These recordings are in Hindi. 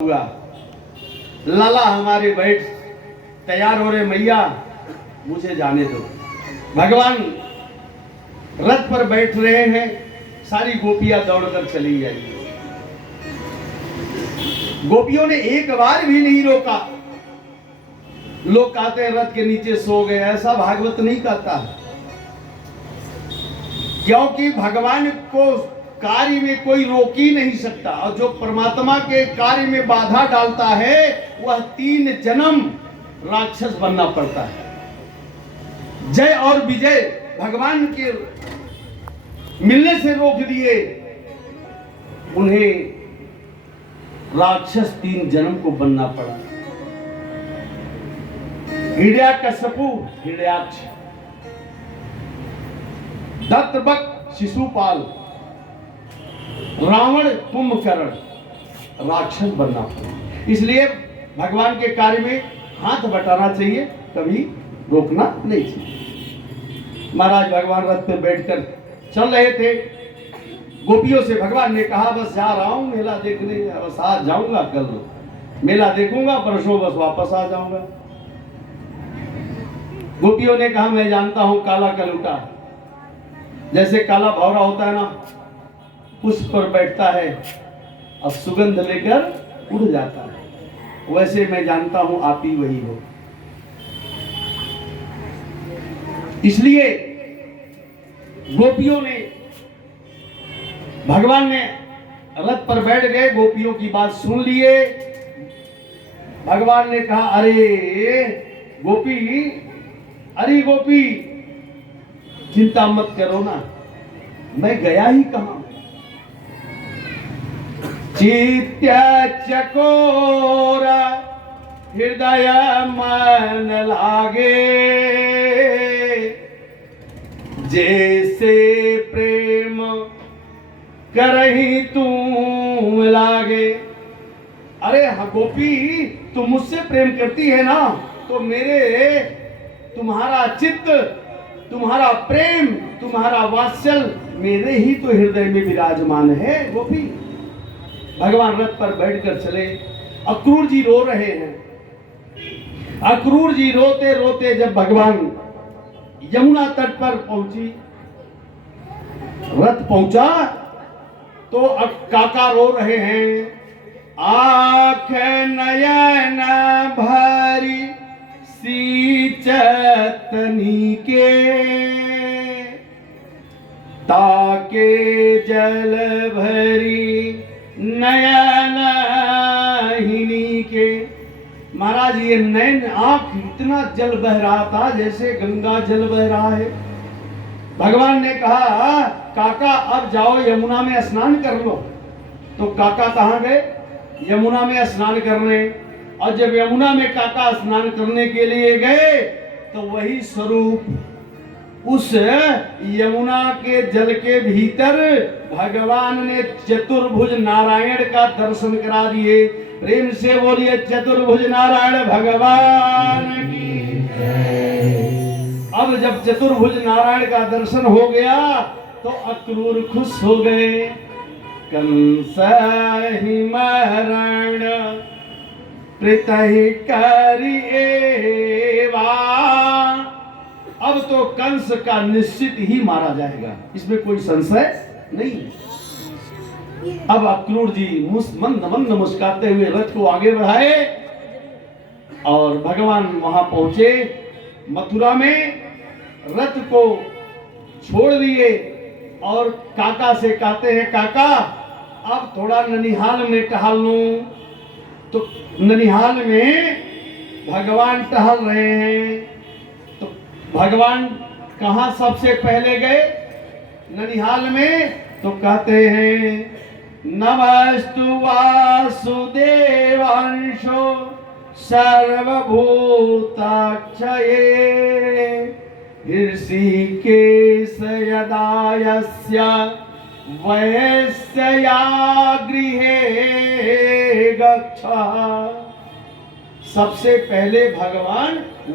हुआ। लाला हमारे बैठ तैयार हो रहे, मैया मुझे जाने दो। भगवान रथ पर बैठ रहे हैं, सारी गोपियां दौड़कर चली आई। गोपियों ने एक बार भी नहीं रोका। लोग कहते हैं रथ के नीचे सो गए, ऐसा भागवत नहीं कहता, क्योंकि भगवान को कार्य में कोई रोक ही नहीं सकता। और जो परमात्मा के कार्य में बाधा डालता है वह 3 जन्म राक्षस बनना पड़ता है। जय और विजय भगवान के मिलने से रोक दिए, उन्हें राक्षस 3 जन्म को बनना पड़ा। हिरण्यकश्यपु हिरण्याक्ष, दत्तवक् शिशुपाल, रावण कुंभकर्ण, राक्षस बनना पड़ा। इसलिए भगवान के कार्य में हाथ बटाना चाहिए, कभी रोकना नहीं चाहिए। महाराज भगवान रथ पे बैठकर चल रहे थे। गोपियों से भगवान ने कहा, बस जा रहा हूं मेला देखने, बस आज जाऊंगा, कल मेला देखूंगा, परसों बस वापस आ जाऊंगा। गोपियों ने कहा, मैं जानता हूं काला कलूटा, जैसे काला भौरा होता है ना, पुष्प पर बैठता है और सुगंध लेकर उड़ जाता है, वैसे मैं जानता हूं आप ही वही हो। इसलिए गोपियों ने, भगवान ने रथ पर बैठ गए, गोपियों की बात सुन लिए। भगवान ने कहा, अरे गोपी चिंता मत करो ना, मैं गया ही कहां। चित्त चकोर हृदय मन लागे, जैसे प्रेम करही तुम लागे। अरे हाँ गोपी, तुम मुझसे प्रेम करती है ना, तो तुम्हारा चित्त, तुम्हारा प्रेम, तुम्हारा वात्सल्य मेरे ही तो हृदय में विराजमान है गोपी। भगवान रथ पर बैठकर चले। अक्रूर जी रो रहे हैं। अक्रूर जी रोते रोते जब भगवान यमुना तट पर रथ पहुंचा तो काका रो रहे हैं। आँख नयन भरी सींचतनी के, ताके जल भरी नयन हिनी के। महाराज ये नैन आंख इतना जल बह रहा था जैसे गंगा जल बह रहा है। भगवान ने कहा, काका अब जाओ यमुना में स्नान कर लो। तो काका कहां गए? यमुना में स्नान करने। और जब यमुना में काका स्नान करने के लिए गए तो वही स्वरूप उस यमुना के जल के भीतर भगवान ने चतुर्भुज नारायण का दर्शन करा दिए। प्रेम से बोलिए चतुर्भुज नारायण भगवान की। अब जब चतुर्भुज नारायण का दर्शन हो गया तो अक्रूर खुश हो गए। कंस ही मरण प्रीतहि करिएवा। अब तो कंस का निश्चित ही मारा जाएगा, इसमें कोई संशय नहीं। अब अक्रूर जी मंद मंद मुस्कुराते हुए रथ को आगे बढ़ाए और भगवान वहां पहुंचे। मथुरा में रथ को छोड़ दिए और काका से कहते हैं, काका अब थोड़ा ननिहाल में टहल लूं। तो ननिहाल में भगवान टहल रहे हैं। तो भगवान कहां सबसे पहले गए? ननिहाल में। तो कहते हैं, नमस्तु वासुदेवांशो सर्वभूताक्षये, ऋषिकेश यदा यस्य वैश्या गृहे गच्छा। सबसे पहले भगवान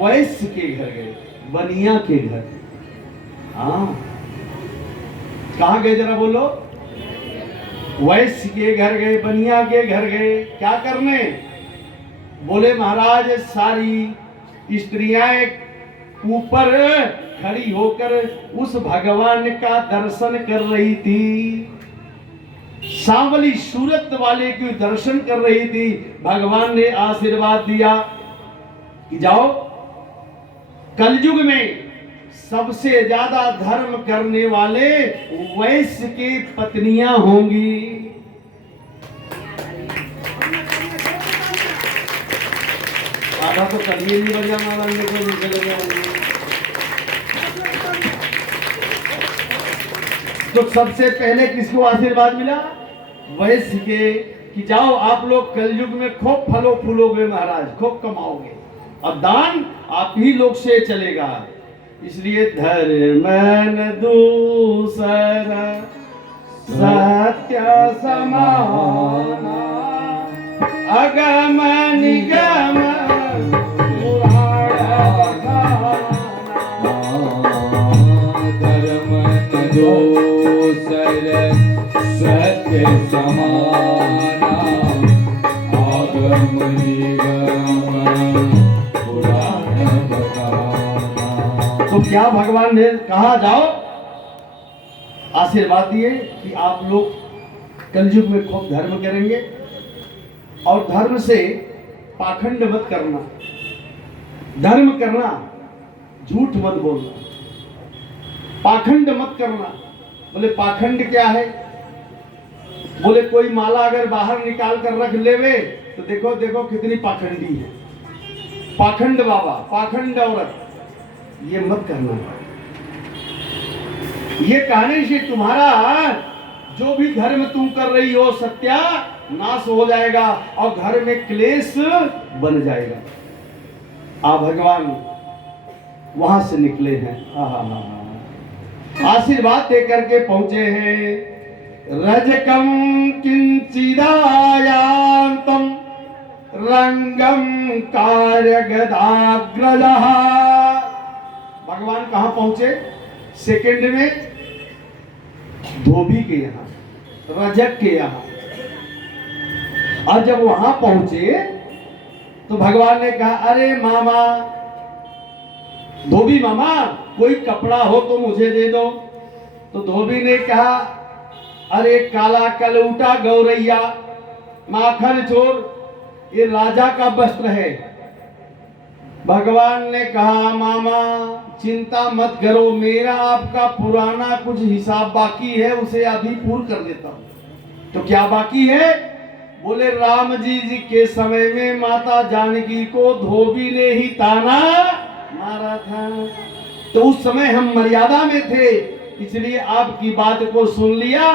वैश्य के घर गए, बनिया के घर। हाँ, कहां गए जरा बोलो? वैश्य के घर गए, बनिया के घर गए, क्या करने? बोले महाराज सारी स्त्रियां ऊपर खड़ी होकर उस भगवान का दर्शन कर रही थी, सांवली सूरत वाले की दर्शन कर रही थी। भगवान ने आशीर्वाद दिया कि जाओ, कलयुग में सबसे ज्यादा धर्म करने वाले वैश्य की पत्नियां होंगी। आधा तो करिए नहीं बढ़िया माला तो सबसे पहले किसको आशीर्वाद मिला? वैश्य के, कि जाओ आप लोग कलयुग में खूब फलो फूलोगे महाराज, खूब कमाओगे और दान आप ही लोग से चलेगा। इसलिए धर्म न दूसरा सत्य समाना, अगम निगम धर्म न दूसर सत्य समाना, आगम निगम पुराण बताना। तो क्या भगवान ने कहा जाओ, आशीर्वाद दिए कि आप लोग कलयुग में खूब धर्म करेंगे और धर्म से पाखंड मत करना, धर्म करना, झूठ मत बोलना, पाखंड मत करना। बोले पाखंड क्या है? बोले कोई माला अगर बाहर निकाल कर रख लेवे तो देखो देखो कितनी पाखंडी है, पाखंड बाबा, पाखंड औरत, ये मत करना। ये कहने से तुम्हारा जो भी धर्म तुम कर रही हो सत्या नाश हो जाएगा और घर में क्लेश बन जाएगा। आप भगवान वहां से निकले हैं, आशीर्वाद दे करके पहुंचे हैं। रजकम किंचिदायांतम रंगम कार्यगदाग्रजः। भगवान कहां पहुंचे? सेकंड में धोबी के यहां, रजक के यहां। और जब वहां पहुंचे तो भगवान ने कहा, अरे मामा, धोबी मामा, कोई कपड़ा हो तो मुझे दे दो। तो धोबी ने कहा, अरे काला कलूटा गौरैया, माखन चोर, ये राजा का वस्त्र है। भगवान ने कहा, मामा चिंता मत करो, मेरा आपका पुराना कुछ हिसाब बाकी है, उसे अभी पूर्ण कर देता हूं। तो क्या बाकी है? बोले राम जी के समय में माता जानकी को धोबी ने ही ताना मारा था, तो उस समय हम मर्यादा में थे, इसलिए आपकी बात को सुन लिया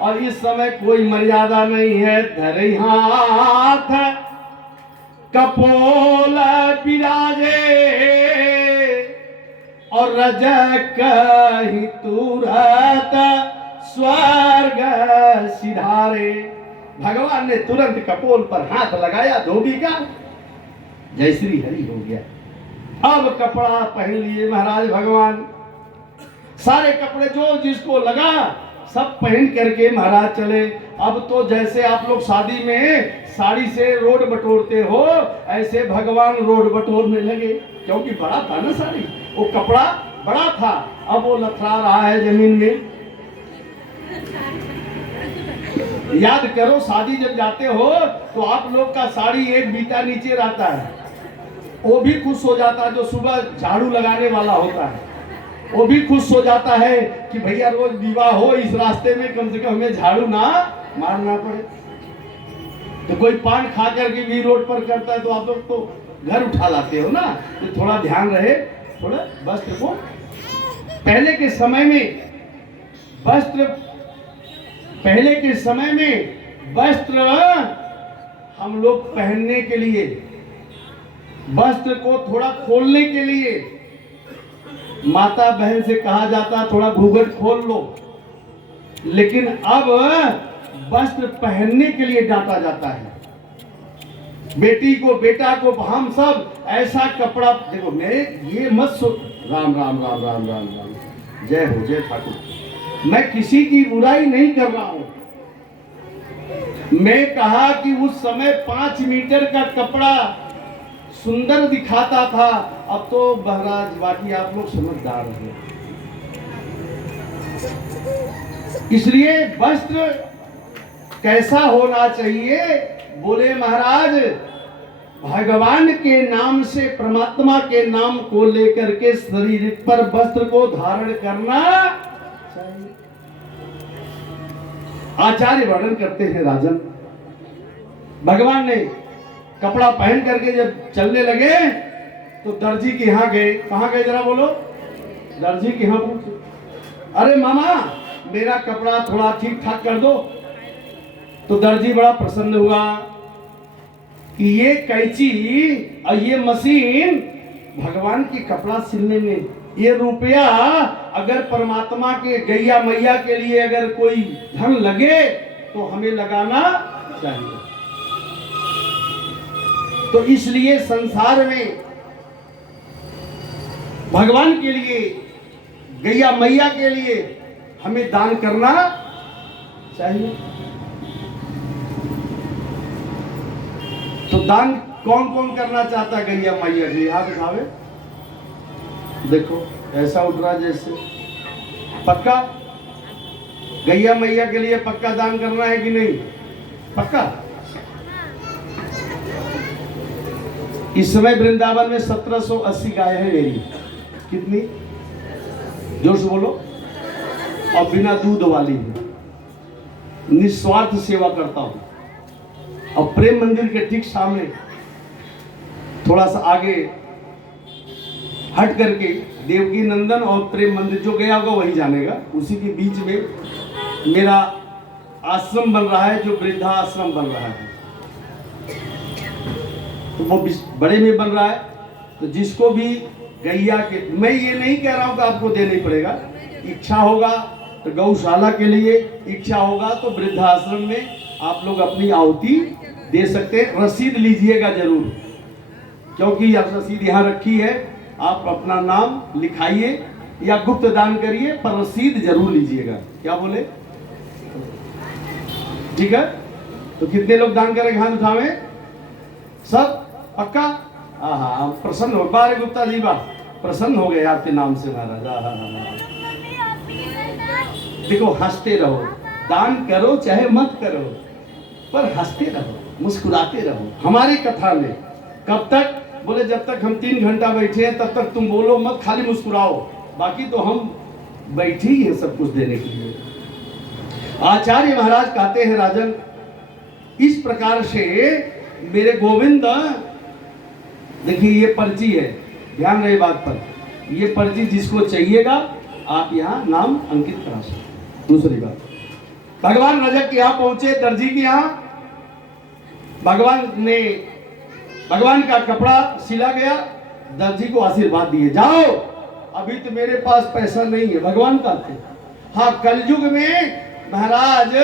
और इस समय कोई मर्यादा नहीं है। धरे हाथ कपोल विराजे और रजक ही तुरंत स्वर्ग सिधारे। भगवान ने तुरंत कपोल पर हाथ लगाया, धोबी का जय श्री हरि हो गया। अब कपड़ा पहन लिए महाराज भगवान, सारे कपड़े जो जिसको लगा सब पहन करके महाराज चले। अब तो जैसे आप लोग शादी में साड़ी से रोड बटोरते हो, ऐसे भगवान रोड बटोरने लगे, क्योंकि बड़ा था ना साड़ी, वो कपड़ा बड़ा था। अब वो लथड़ा रहा है जमीन में। याद करो, शादी जब जाते हो तो आप लोग का साड़ी एक बीता नीचे रहता है, वो भी खुश हो जाता है। जो सुबह झाड़ू लगाने वाला होता है वो भी खुश हो जाता है कि भैया रोज विवाह हो, इस रास्ते में कम से कम हमें झाड़ू ना मारना पड़े। तो कोई पान खा करके भी रोड पर करता है तो आप लोग तो घर उठा लाते हो ना, तो थोड़ा ध्यान रहे, थोड़ा वस्त्र को। पहले के समय में वस्त्र हम लोग पहनने के लिए, वस्त्र को थोड़ा खोलने के लिए माता बहन से कहा जाता थोड़ा घूंघट खोल लो, लेकिन अब वस्त्र पहनने के लिए डांटा जाता है। बेटी को, बेटा को, हम सब ऐसा कपड़ा देखो, मेरे ये मत सो, राम राम राम राम राम राम, जय हो जय ठाकुर। मैं किसी की बुराई नहीं कर रहा हूं, मैं कहा कि उस समय 5 मीटर का कपड़ा सुंदर दिखाता था, अब तो महाराज बाकी आप लोग समझदार हैं। इसलिए वस्त्र कैसा होना चाहिए? बोले महाराज भगवान के नाम से, परमात्मा के नाम को लेकर के शरीर पर वस्त्र को धारण करना चाहिए। आचार्य वर्णन करते हैं राजन, भगवान ने कपड़ा पहन करके जब चलने लगे तो दर्जी के यहां गए। कहां गए जरा बोलो? दर्जी के यहां पूछे, अरे मामा मेरा कपड़ा थोड़ा ठीक ठाक कर दो। तो दर्जी बड़ा प्रसन्न हुआ कि ये कैंची और ये मशीन भगवान की कपड़ा सिलने में, ये रुपया अगर परमात्मा के गैया मैया के लिए अगर कोई धन लगे तो हमें लगाना चाहिए। तो इसलिए संसार में भगवान के लिए, गैया मैया के लिए हमें दान करना चाहिए। तो दान कौन कौन करना चाहता है गैया मैया जी? हाथ उठावे, देखो ऐसा उठ रहा जैसे। पक्का गैया मैया के लिए पक्का दान करना है कि नहीं? पक्का। इस समय वृंदावन में 1780 गाय है मेरी। कितनी? जोर से बोलो। और बिना दूध वाली है। निस्वार्थ सेवा करता हूं। और प्रेम मंदिर के ठीक सामने थोड़ा सा आगे हट करके देवकी नंदन और प्रेम मंदिर, जो गया होगा वही जानेगा, उसी के बीच में मेरा आश्रम बन रहा है, जो वृद्धा आश्रम बन रहा है। तो वो बड़े में बन रहा है। तो जिसको भी गैया के, मैं ये नहीं कह रहा हूं कि आपको देना ही पड़ेगा, इच्छा होगा तो गौशाला के लिए, इच्छा होगा तो वृद्धाश्रम में आप लोग अपनी आहुति दे सकते हैं। रसीद लीजिएगा जरूर, क्योंकि रसीद यहाँ रखी है, आप अपना नाम लिखाइए या गुप्त दान करिए, पर रसीद जरूर लीजिएगा। क्या बोले? ठीक है। तो कितने लोग दान करेंगे? हाथ उठावे सब। पक्का? हाँ, प्रसन्न हो। बारे गुप्ता जी बा प्रसन्न हो गए आपके नाम से महाराज। देखो हंसते रहो, दान करो चाहे मत करो, पर हंसते रहो, मुस्कुराते रहो। हमारी कथा में कब तक? बोले जब तक हम 3 घंटा बैठे हैं तब तक तुम बोलो मत, खाली मुस्कुराओ, बाकी तो हम बैठे ही हैं सब कुछ देने के लिए। आचार्य महाराज कहते हैं राजन, इस प्रकार से मेरे गोविंद, देखिए ये पर्ची है, ध्यान रहे बात पर, ये पर्ची जिसको चाहिएगा आप यहाँ नाम अंकित करा सकते। दूसरी बात, भगवान रजक के यहाँ पहुंचे, दर्जी के यहाँ, भगवान का कपड़ा सिला गया, दर्जी को आशीर्वाद दिए, जाओ अभी तो मेरे पास पैसा नहीं है। भगवान कहते हैं हाँ, कलयुग में महाराज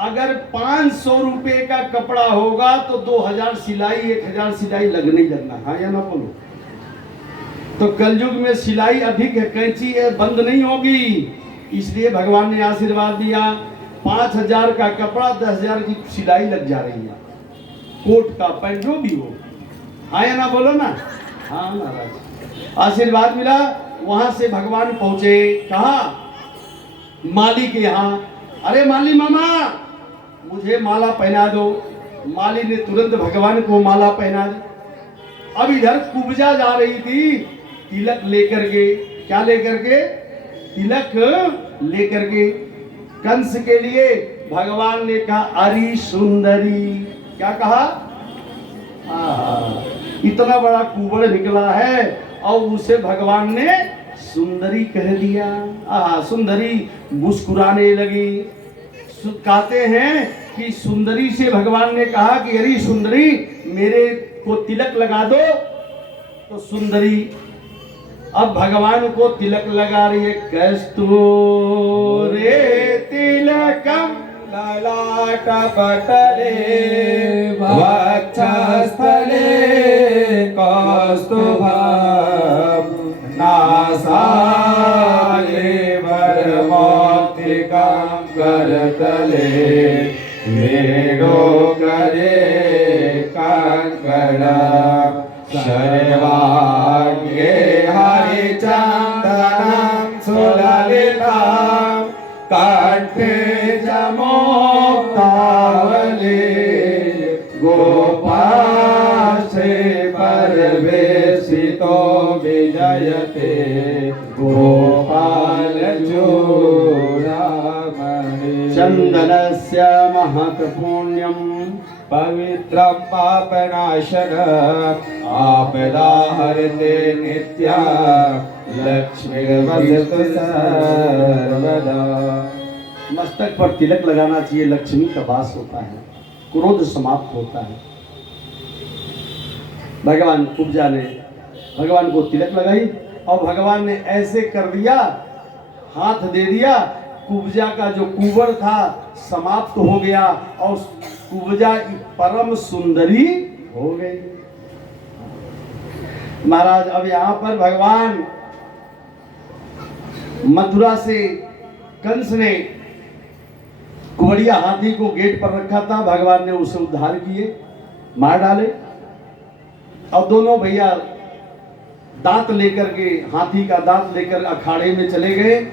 अगर 500 रुपए का कपड़ा होगा तो 2000 सिलाई, 1000 सिलाई लगने ही लगना। हाँ या ना बोलो? तो कलयुग में सिलाई अधिक है, कैंची है, बंद नहीं होगी। इसलिए भगवान ने आशीर्वाद दिया, 5000 का कपड़ा 10,000 की सिलाई लग जा रही है, कोट का पैंट जो भी हो। हाँ या ना बोलो ना? हाँ महाराज, आशीर्वाद मिला। वहां से भगवान पहुंचे कहा? माली के यहाँ। अरे माली मामा मुझे माला पहना दो। माली ने तुरंत भगवान को माला पहना दी। अब इधर कुब्जा जा रही थी तिलक लेकर के। क्या लेकर के? तिलक लेकर के। कंस के लिए भगवान ने कहा अरे सुंदरी। क्या कहा? इतना बड़ा कुबड़ निकला है और उसे भगवान ने सुंदरी कह दिया। सुंदरी मुस्कुराने लगी। कहते हैं कि सुंदरी से भगवान ने कहा कि अरे सुंदरी मेरे को तिलक लगा दो। तो सुंदरी अब भगवान को तिलक लगा रही है। कस्तूरे तिलकम ललाट पटले वक्षस्थले कौस्तुभम् नासाये वरमौक्तिकं करतले वेणो मंगल सर्वांगे हरिचंदनं सुललितं कंठे जमुक्तावली गोपासे परवेशितो विजयते गोपाल चूड़ामणि चंदनस्य महत् पुण्यं पवित्रं पापनाशन आपदाहरते नित्या लक्ष्मीर्वसतु सर्वदा। मस्तक पर तिलक लगाना चाहिए, लक्ष्मी का वास होता है, क्रोध समाप्त होता है। भगवान कुब्जा ने भगवान को तिलक लगाई और भगवान ने ऐसे कर दिया, हाथ दे दिया, कुब्जा का जो कुंवर था समाप्त हो गया और कुब्जा परम सुंदरी हो गई। महाराज अब यहाँ पर भगवान मथुरा से कंस ने कुबड़िया हाथी को गेट पर रखा था, भगवान ने उसे उद्धार किए, मार डाले और दोनों भैया दांत लेकर के, हाथी का दांत लेकर अखाड़े में चले गए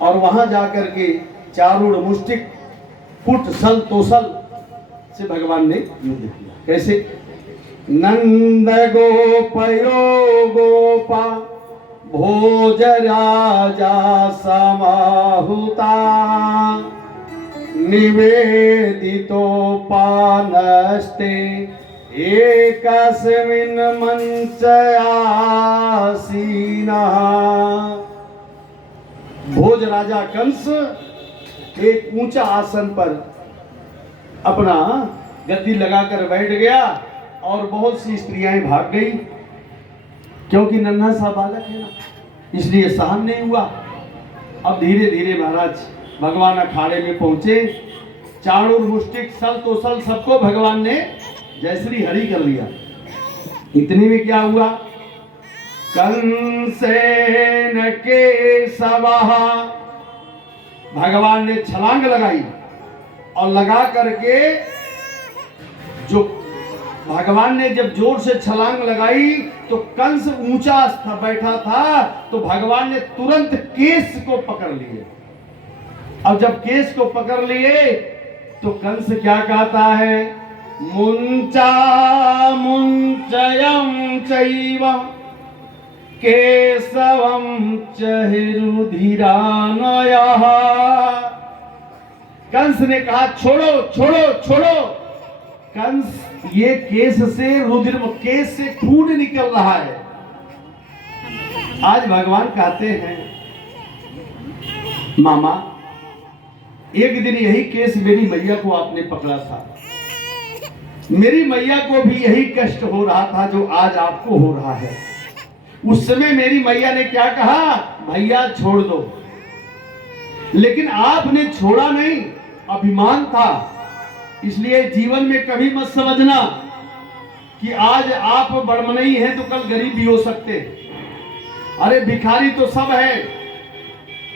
और वहां जाकर के चारूढ़ मुष्टिक पुट सल तोसल से भगवान ने युद्ध किया। कैसे? नंद गोपयो गोपा भोज राजा समाहुता निवेदितो पानस्ते एकस्मिन् मंचयासीनः। भोज राजा कंस एक ऊंचा आसन पर अपना गद्दी लगाकर बैठ गया और बहुत सी स्त्रियां भाग गई, क्योंकि नन्हा सा बालक है ना, इसलिए सहन नहीं हुआ। अब धीरे धीरे महाराज भगवान अखाड़े में पहुंचे, चाणूर मुष्टिक सल तो सल सबको भगवान ने जयश्री हरि कर लिया। इतने में क्या हुआ? कंसेन के सवाह भगवान ने छलांग लगाई और लगा करके, जो भगवान ने जब जोर से छलांग लगाई तो कंस ऊंचा बैठा था, तो भगवान ने तुरंत केस को पकड़ लिए। अब जब केस को पकड़ लिए तो कंस क्या कहता है? मुंचा मुंचयं चैव केशवं च रुधिरानयः। कंस ने कहा छोड़ो छोड़ो छोड़ो। कंस ये केस से रुधिर, केस से खून निकल रहा है। आज भगवान कहते हैं मामा, एक दिन यही केस मेरी मैया को आपने पकड़ा था, मेरी मैया को भी यही कष्ट हो रहा था जो आज आपको हो रहा है। उस समय मेरी मैया ने क्या कहा? भैया छोड़ दो, लेकिन आपने छोड़ा नहीं, अभिमान था। इसलिए जीवन में कभी मत समझना कि आज आप बड़मनई हैं तो कल गरीब भी हो सकते। अरे भिखारी तो सब है,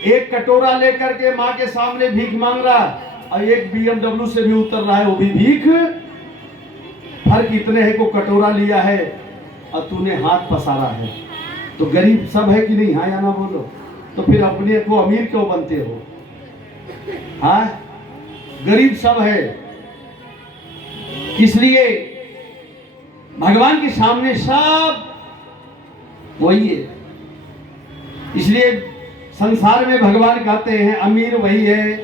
एक कटोरा लेकर के माँ के सामने भीख मांग रहा और एक BMW से भी उतर रहा है, वो भी भीख। फर्क इतने है को कटोरा लिया है और तूने हाथ पसारा है। तो गरीब सब है कि नहीं? हाँ या ना बोलो। तो फिर अपने को अमीर क्यों बनते हो? हाँ, गरीब सब है। इसलिए भगवान के सामने सब वही है। इसलिए संसार में भगवान कहते हैं अमीर वही है,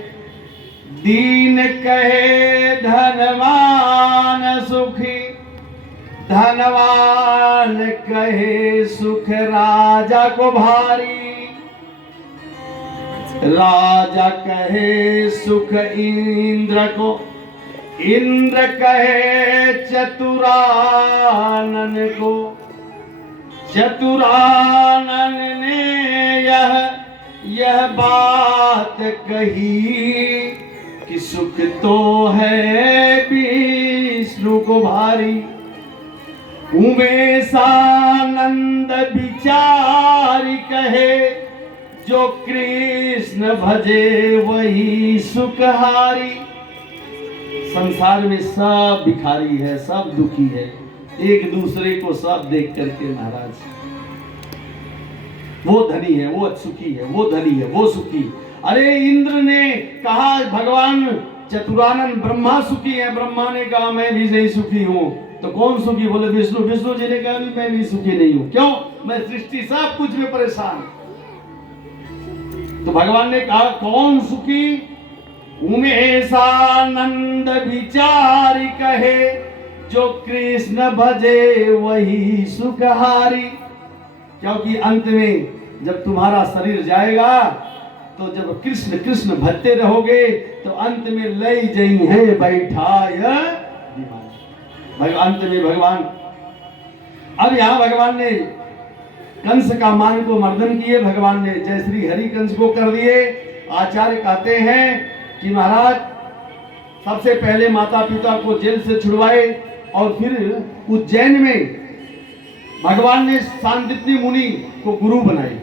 दीन कहे धनवान सुखी, धनवान कहे सुख राजा को भारी, राजा कहे सुख इंद्र को, इंद्र कहे चतुरानन को, चतुरानन ने यह बात कही कि सुख तो है विष्णु को भारी। उमेशानंद विचारी कहे, जो कृष्ण भजे वही सुखहारी। संसार में सब भिखारी है, सब दुखी है, एक दूसरे को सब देख करके महाराज, वो धनी है, वो सुखी है, वो धनी है, वो सुखी। अरे इंद्र ने कहा भगवान चतुरानन ब्रह्मा सुखी है, ब्रह्मा ने कहा मैं भी नहीं सुखी हूं। तो कौन सुखी? बोले विष्णु। विष्णु जी ने कहा मैं भी सुखी नहीं हूं। क्यों? मैं सृष्टि सब कुछ में परेशान। तो भगवान ने कहा कौन सुखी? उमेशानंद विचारी कहे, जो कृष्ण भजे वही सुखहारी। क्योंकि अंत में जब तुम्हारा शरीर जाएगा तो जब कृष्ण कृष्ण भजते रहोगे तो अंत में लई जई है बैठाय अंत में भगवान। अब यहां भगवान ने कंस का मान को मर्दन किए, भगवान ने जय श्री हरि कंस को कर दिए। आचार्य कहते हैं कि महाराज सबसे पहले माता पिता को जेल से छुड़वाए और फिर उज्जैन में भगवान ने सांदीपनि मुनि को गुरु बनाए।